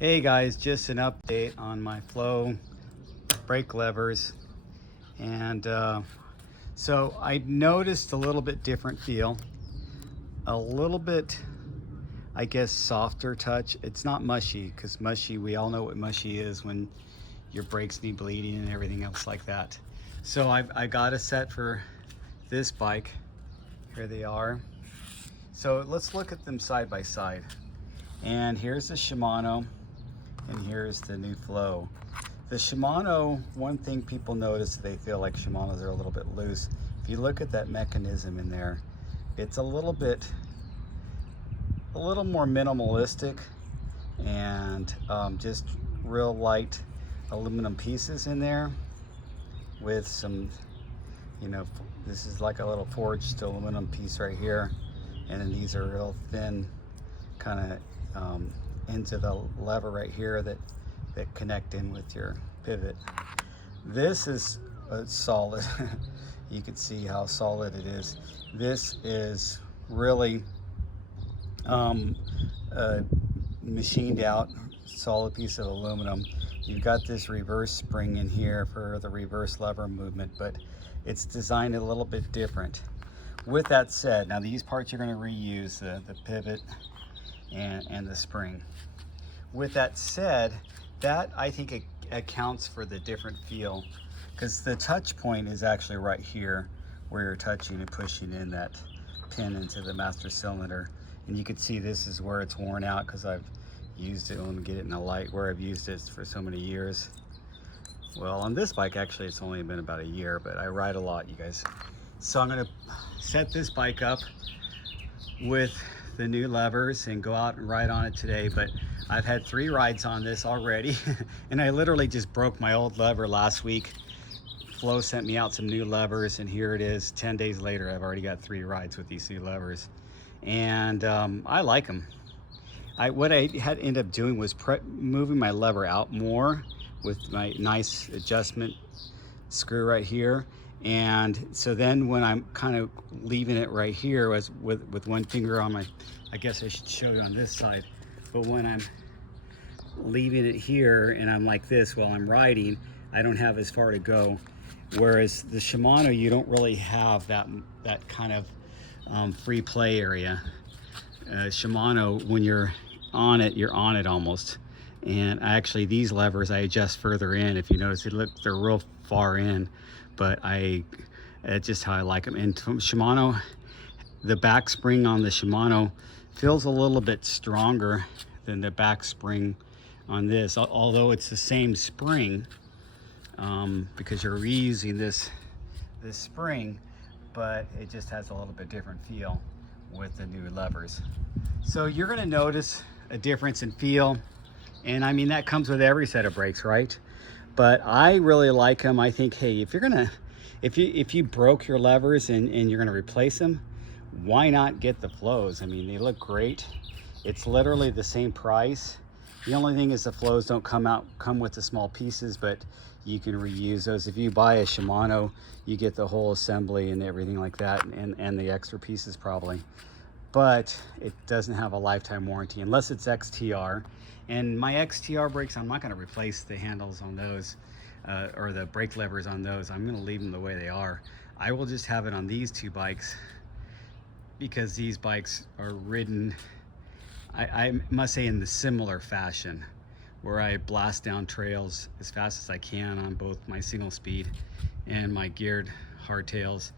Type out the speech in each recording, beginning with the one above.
Hey guys, just an update on my Flow brake levers. And so I noticed a little bit different feel, a little bit, I guess, softer touch. It's not mushy, because mushy, we all know what mushy is when your brakes need bleeding and everything else like that. So I got a set for this bike. Here they are. So let's look at them side by side. And here's the Shimano, and here's the new Flow. The Shimano, one thing people notice, they feel like Shimanos are a little bit loose. If you look at that mechanism in there, it's a little more minimalistic, and just real light aluminum pieces in there with some, this is like a little forged aluminum piece right here, and then these are real thin kind of into the lever right here that connect in with your pivot. This is solid. You can see how solid it is. This is really a machined out solid piece of aluminum. You've got this reverse spring in here for the reverse lever movement, but it's designed a little bit different. With that said, now these parts you're going to reuse, the pivot and the spring. With that said, that I think it accounts for the different feel, because the touch point is actually right here where you're touching and pushing in that pin into the master cylinder. And you can see this is where it's worn out, because I've used it. Let me get it in the light where I've used it for so many years. Well, on this bike actually it's only been about a year, but I ride a lot, you guys. So I'm going to set this bike up with the new levers and go out and ride on it today. But I've had 3 rides on this already and I literally just broke my old lever last week. Flow sent me out some new levers, and here it is 10 days later. I've already got 3 rides with these new levers, and I like them. What I had ended up doing was moving my lever out more with my nice adjustment screw right here. And so then when I'm kind of leaving it right here as with one finger on my, I guess I should show you on this side, but when I'm leaving it here and I'm like this while I'm riding, I don't have as far to go. Whereas the Shimano, you don't really have that kind of free play area. Shimano, when you're on it almost. And actually these levers I adjust further in. If you notice, they're real far in, but it's just how I like them. And from Shimano, the back spring on the Shimano feels a little bit stronger than the back spring on this, although it's the same spring, because you're reusing this spring, but it just has a little bit different feel with the new levers. So you're going to notice a difference in feel, and I mean that comes with every set of brakes, right? But I really like them. I think, hey, if you broke your levers and you're gonna replace them, why not get the Flows? I mean, they look great. It's literally the same price. The only thing is the Flows don't come with the small pieces, but you can reuse those. If you buy a Shimano, you get the whole assembly and everything like that, and the extra pieces probably. But it doesn't have a lifetime warranty unless it's XTR. And my XTR brakes, I'm not going to replace the handles on those or the brake levers on those. I'm going to leave them the way they are. I will just have it on these 2 bikes, because these bikes are ridden, I must say, in the similar fashion, where I blast down trails as fast as I can on both my single speed and my geared hardtails.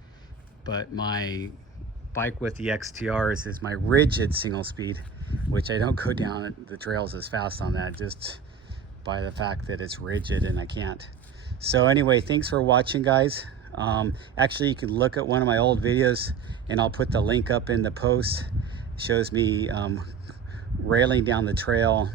But my bike with the XTRs is my rigid single speed, which I don't go down the trails as fast on that, just by the fact that it's rigid and I can't. So anyway, thanks for watching, guys. Actually, you can look at one of my old videos, and I'll put the link up in the post. It shows me railing down the trail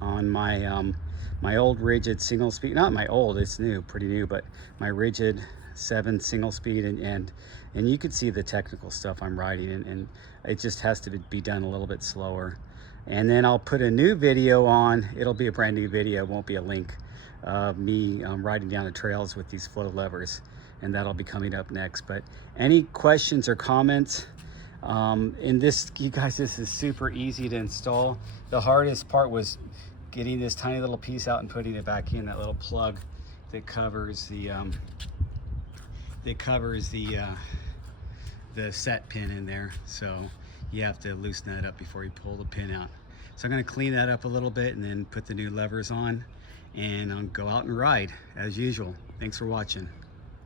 on my my old rigid single speed. Not my old, it's new, pretty new, but my rigid 7 single speed, and you can see the technical stuff I'm riding, and it just has to be done a little bit slower. And then I'll put a new video on. It'll be a brand new video, it won't be a link, of me riding down the trails with these Flow levers, and that'll be coming up next. But any questions or comments? In this, you guys, this is super easy to install. The hardest part was getting this tiny little piece out and putting it back in, that little plug that covers the set pin in there. So you have to loosen that up before you pull the pin out. So I'm going to clean that up a little bit and then put the new levers on, and I'll go out and ride as usual. Thanks for watching.